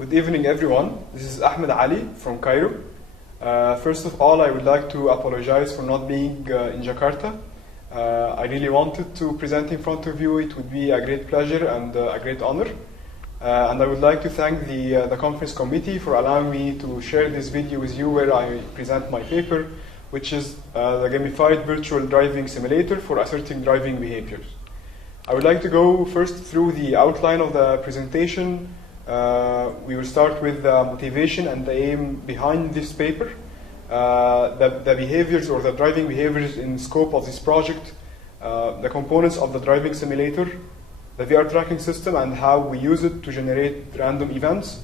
Good evening, everyone. This is Ahmed Ali from Cairo. First of all, I would like to apologize for not being in Jakarta. I really wanted to present in front of you. It would be a great pleasure and a great honor. And I would like to thank the conference committee for allowing me to share this video with you where I present my paper, which is the Gamfied virtual driving simulator for asserting driving behaviors. I would like to go first through the outline of the presentation. We will start with the motivation and the aim behind this paper, the behaviors or the driving behaviors in scope of this project, the components of the driving simulator, the VR tracking system and how we use it to generate random events,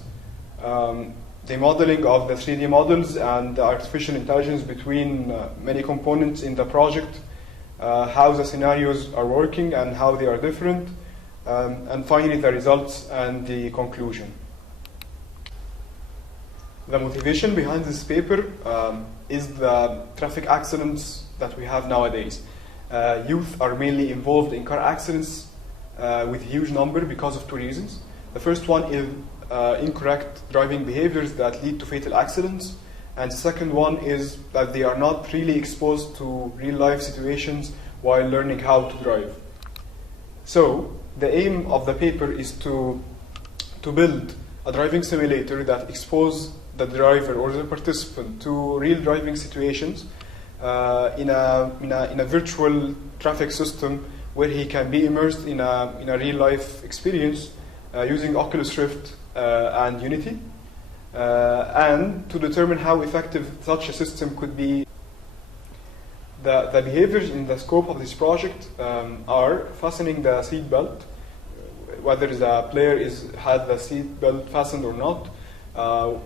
the modeling of the 3D models and the artificial intelligence between many components in the project, how the scenarios are working and how they are different, and finally the results and the conclusion. The motivation behind this paper is the traffic accidents that we have nowadays. Youth are mainly involved in car accidents with huge number because of two reasons. The first one is incorrect driving behaviors that lead to fatal accidents, and the second one is that they are not really exposed to real-life situations while learning how to drive. So the aim of the paper is to build a driving simulator that exposes the driver or the participant to real driving situations in a virtual traffic system where he can be immersed in a real-life experience using Oculus Rift and Unity, and to determine how effective such a system could be. The behaviors in the scope of this project are fastening the seat belt, whether the player had the seat belt fastened or not,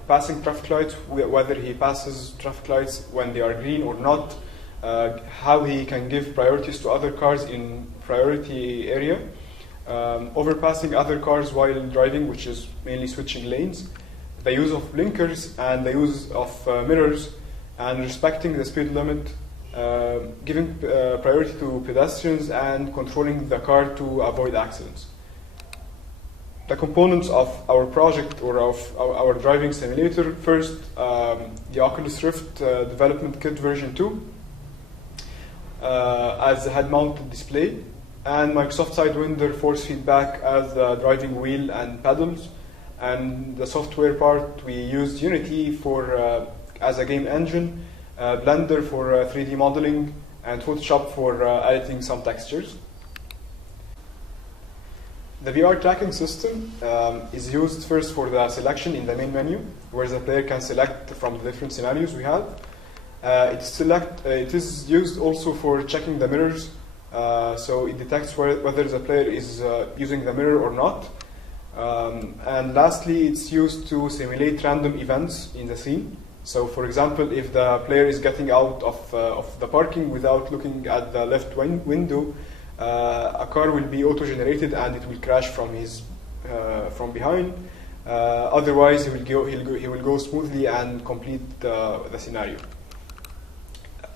passing traffic lights, whether he passes traffic lights when they are green or not, how he can give priorities to other cars in priority area, overpassing other cars while driving, which is mainly switching lanes, the use of blinkers and the use of mirrors, and respecting the speed limit, giving priority to pedestrians and controlling the car to avoid accidents. The components of our project or of our driving simulator: first, the Oculus Rift development kit version 2 as a head-mounted display, and Microsoft Sidewinder force feedback as the driving wheel and pedals. And the software part, we used Unity for as a game engine, Blender for 3D modeling, and Photoshop for editing some textures. The VR tracking system is used first for the selection in the main menu, where the player can select from the different scenarios we have. It is used also for checking the mirrors, so it detects whether the player is using the mirror or not. And lastly, it's used to simulate random events in the scene. So, for example, if the player is getting out of the parking without looking at the left window, a car will be auto-generated and it will crash from behind. Otherwise, he will go smoothly and complete the scenario.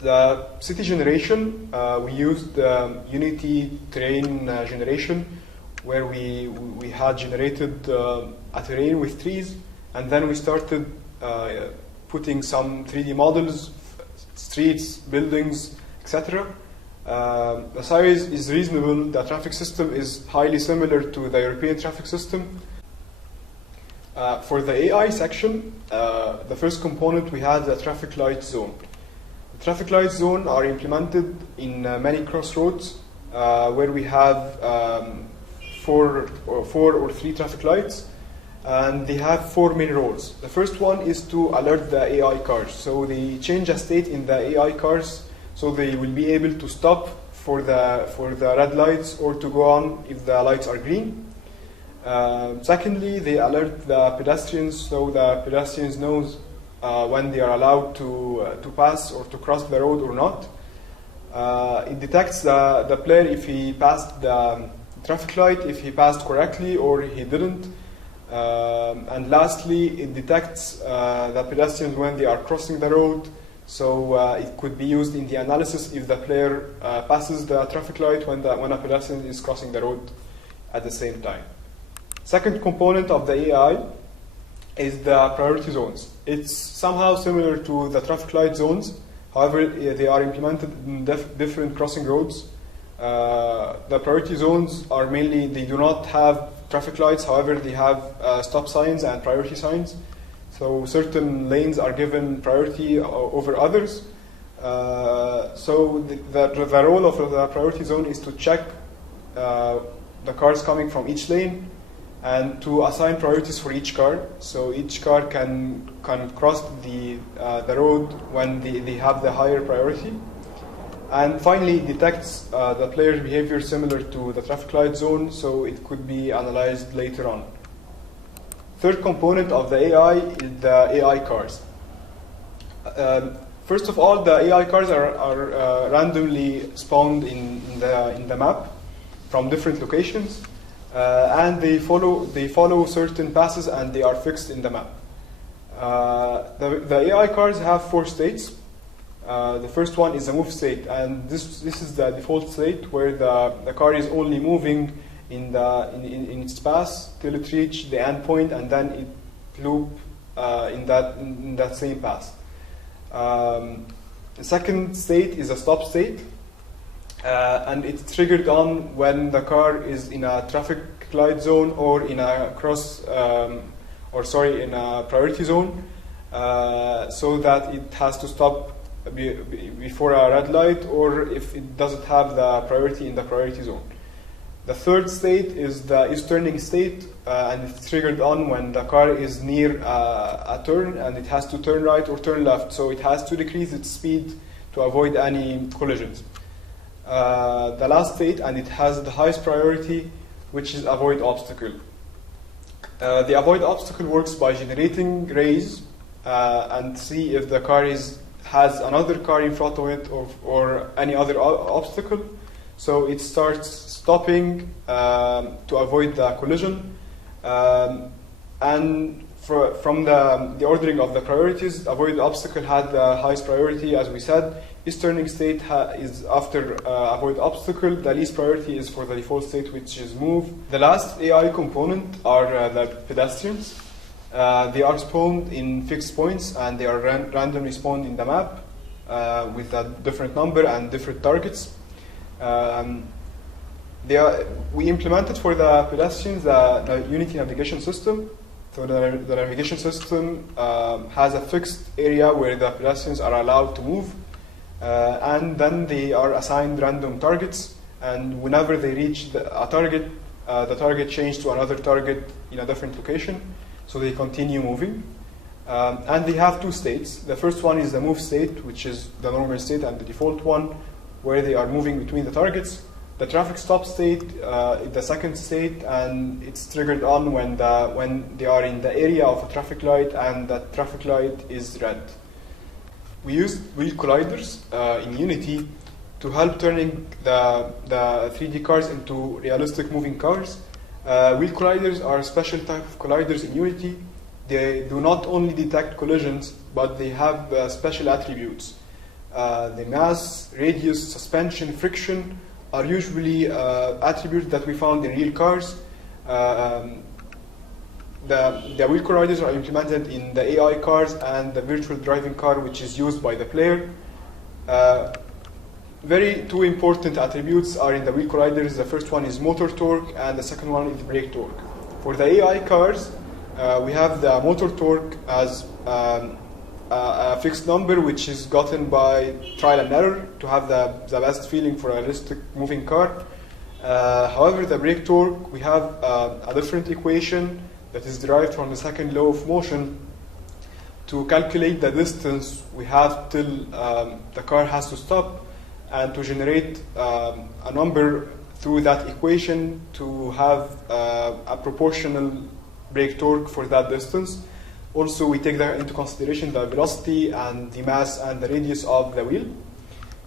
The city generation, we used Unity terrain generation, where we had generated a terrain with trees, and then we started putting some 3D models, streets, buildings, etc. The size is reasonable. The traffic system is highly similar to the European traffic system. For the AI section, the first component we had the traffic light zone. The traffic light zone are implemented in many crossroads where we have four or three traffic lights, and they have four main roles. The first one is to alert the AI cars. So they change a state in the AI cars, so they will be able to stop for the red lights or to go on if the lights are green. Secondly, they alert the pedestrians, so the pedestrians knows when they are allowed to pass or to cross the road or not. It detects the player if he passed the traffic light, if he passed correctly or he didn't. And lastly, it detects the pedestrians when they are crossing the road, so it could be used in the analysis if the player passes the traffic light when a pedestrian is crossing the road at the same time. Second component of the AI is the priority zones. It's somehow similar to the traffic light zones. However, they are implemented in different crossing roads. The priority zones are mainly, they do not have traffic lights, however, they have stop signs and priority signs. So certain lanes are given priority over others. So the role of the priority zone is to check the cars coming from each lane and to assign priorities for each car. So each car can cross the road when they have the higher priority. And finally, it detects the player's behavior similar to the traffic light zone, so it could be analyzed later on. Third component of the AI is the AI cars. First of all, the AI cars are randomly spawned in the map from different locations, and they follow certain passes and they are fixed in the map. The AI cars have 4 states. The first one is the move state, and this is the default state where the car is only moving in its path till it reaches the end point, and then it loop in that same path. The second state is a stop state, and it's triggered on when the car is in a traffic light zone or in a in a priority zone, so that it has to stop before a red light, or if it doesn't have the priority in the priority zone. The third state is the is-turning state, and it's triggered on when the car is near a turn and it has to turn right or turn left, so it has to decrease its speed to avoid any collisions. The last state, and it has the highest priority, which is avoid obstacle. The avoid obstacle works by generating rays and see if the car has another car in front of it or any other obstacle. So it starts stopping to avoid the collision. And from the ordering of the priorities, avoid obstacle had the highest priority, as we said. Is-turning state is after avoid obstacle. The least priority is for the default state, which is move. The last AI component are the pedestrians. They are spawned in fixed points, and they are randomly spawned in the map with a different number and different targets. We implemented for the pedestrians the Unity navigation system. So the navigation system has a fixed area where the pedestrians are allowed to move, and then they are assigned random targets, and whenever they reach a target, the target changes to another target in a different location, so they continue moving. And they have 2 states. The first one is the move state, which is the normal state and the default one, where they are moving between the targets. The traffic stop state is the second state, and it's triggered on when they are in the area of a traffic light and the traffic light is red. We used wheel colliders in Unity to help turning the 3D cars into realistic moving cars. Wheel colliders are a special type of colliders in Unity. They do not only detect collisions, but they have special attributes. The mass, radius, suspension, friction are usually attributes that we found in real cars. The wheel colliders are implemented in the AI cars and the virtual driving car, which is used by the player. Two important attributes are in the wheel colliders. The first one is motor torque, and the second one is brake torque. For the AI cars, we have the motor torque as a fixed number, which is gotten by trial and error to have the best feeling for a realistic moving car. However, the brake torque, we have a different equation that is derived from the second law of motion to calculate the distance we have till the car has to stop, and to generate a number through that equation to have a proportional brake torque for that distance. Also, we take into consideration the velocity and the mass and the radius of the wheel.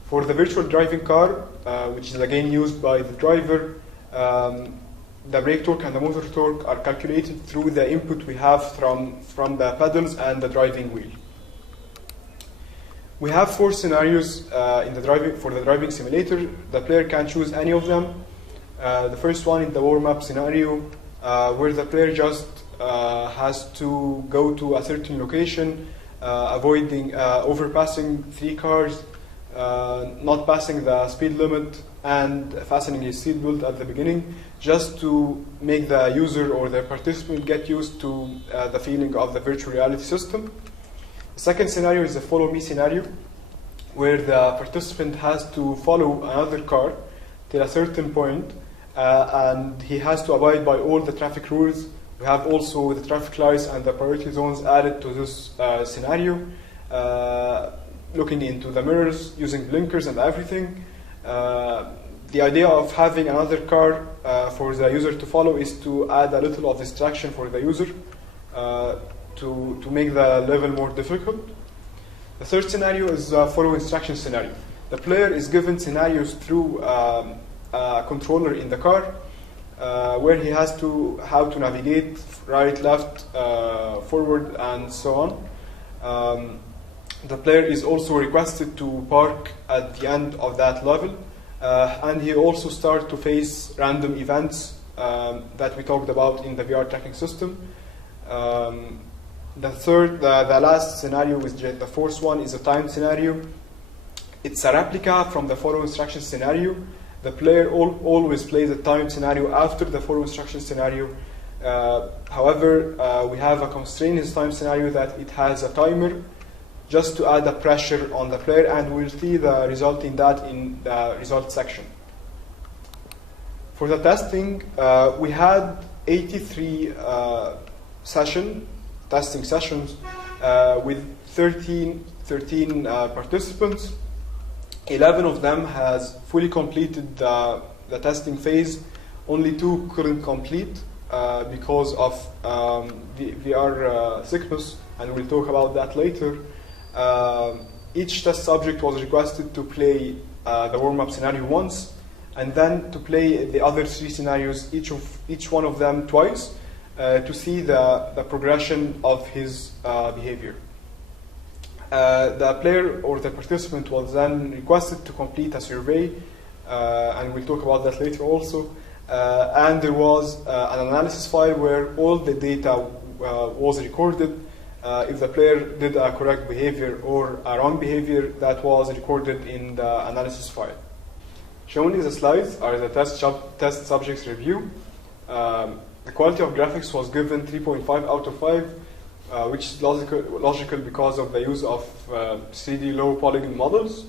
For the virtual driving car, which is again used by the driver, the brake torque and the motor torque are calculated through the input we have from the pedals and the driving wheel. We have 4 scenarios for the driving simulator. The player can choose any of them. The first one is the warm-up scenario, where the player just has to go to a certain location, avoiding overpassing 3 cars, not passing the speed limit, and fastening his seatbelt at the beginning, just to make the user or the participant get used to the feeling of the virtual reality system. The second scenario is the follow me scenario, where the participant has to follow another car till a certain point, and he has to abide by all the traffic rules. We have also the traffic lights and the priority zones added to this scenario, looking into the mirrors, using blinkers and everything. The idea of having another car for the user to follow is to add a little of distraction for the user to make the level more difficult. The third scenario is a follow instruction scenario. The player is given scenarios through a controller in the car, where he has to how to navigate right, left, forward, and so on. The player is also requested to park at the end of that level, and he also starts to face random events that we talked about in the VR tracking system. The last scenario, the fourth one, is a timed scenario. It's a replica from the follow instruction scenario. The player always plays a timed scenario after the follow instruction scenario. However, we have a constraint in this timed scenario that it has a timer, just to add a pressure on the player, and we'll see the result in that in the result section. For the testing, we had 83 testing sessions with 13 participants. 11 of them has fully completed the testing phase. Only 2 couldn't complete because of VR sickness, and we'll talk about that later. Each test subject was requested to play the warm-up scenario once, and then to play the other 3 scenarios, each one of them twice, to see the progression of his behavior. The player or the participant was then requested to complete a survey, and we'll talk about that later also. And there was an analysis file where all the data was recorded. If the player did a correct behavior or a wrong behavior, that was recorded in the analysis file. Shown in the slides are the test subjects review. The quality of graphics was given 3.5 out of 5, which is logical because of the use of 3D low polygon models.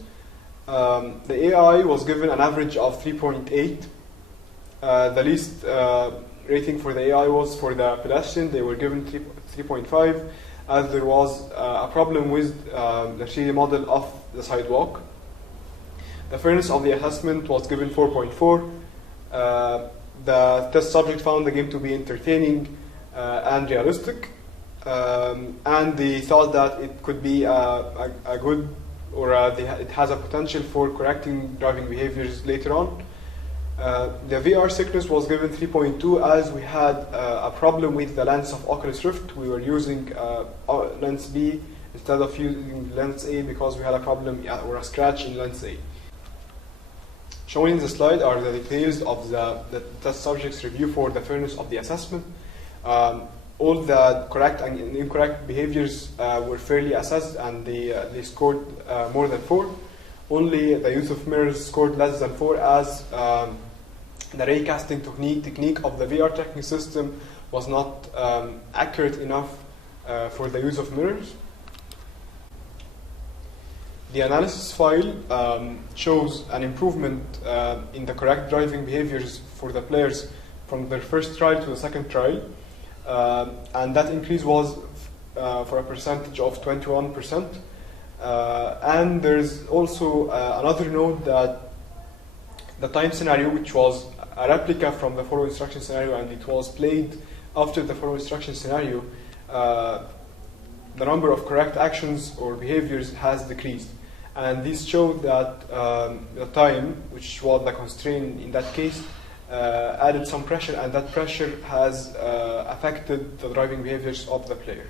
The AI was given an average of 3.8. The least rating for the AI was for the pedestrian. They were given 3.5, as there was a problem with the 3D model of the sidewalk. The fairness of the assessment was given 4.4. The test subject found the game to be entertaining and realistic, and they thought that it could be a good, or it has a potential for correcting driving behaviors later on. The VR sickness was given 3.2, as we had a problem with the lens of Oculus Rift. We were using lens B instead of using lens A because we had a problem or a scratch in lens A. Shown in the slide are the details of the test subjects review for the fairness of the assessment. All the correct and incorrect behaviors were fairly assessed, and they scored more than 4. Only the use of mirrors scored less than 4, as the ray casting technique of the VR tracking system was not accurate enough for the use of mirrors. The analysis file shows an improvement in the correct driving behaviors for the players from their first trial to the second trial, and that increase was for a percentage of 21%. And there's also another note that the time scenario, which was a replica from the follow instruction scenario, and it was played after the follow instruction scenario, the number of correct actions or behaviors has decreased. And this showed that the time, which was the constraint in that case, added some pressure, and that pressure has affected the driving behaviors of the player.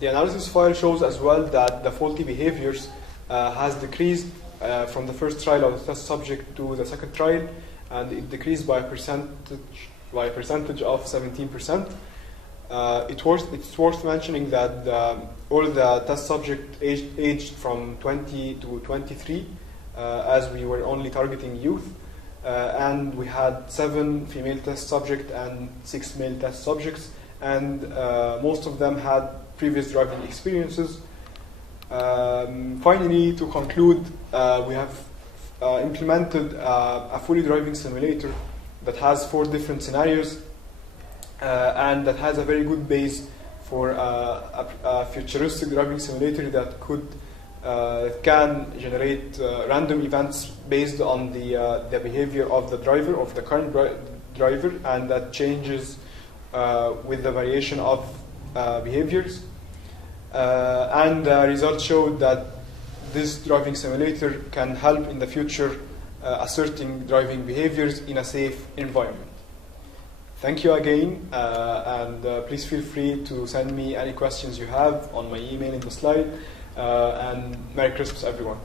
The analysis file shows as well that the faulty behaviors has decreased from the first trial of the test subject to the second trial, and it decreased by a percentage by a percentage of 17%. It's worth mentioning that all the test subjects aged from 20 to 23, as we were only targeting youth, and we had 7 female test subjects and 6 male test subjects, and most of them had previous driving experiences. Finally, to conclude, we have implemented a fully driving simulator that has 4 different scenarios and that has a very good base for a futuristic driving simulator that can generate random events based on the behavior of the driver, of the current driver, and that changes with the variation of behaviors. And the results showed that this driving simulator can help in the future asserting driving behaviors in a safe environment. Thank you again, and please feel free to send me any questions you have on my email in the slide, and Merry Christmas everyone.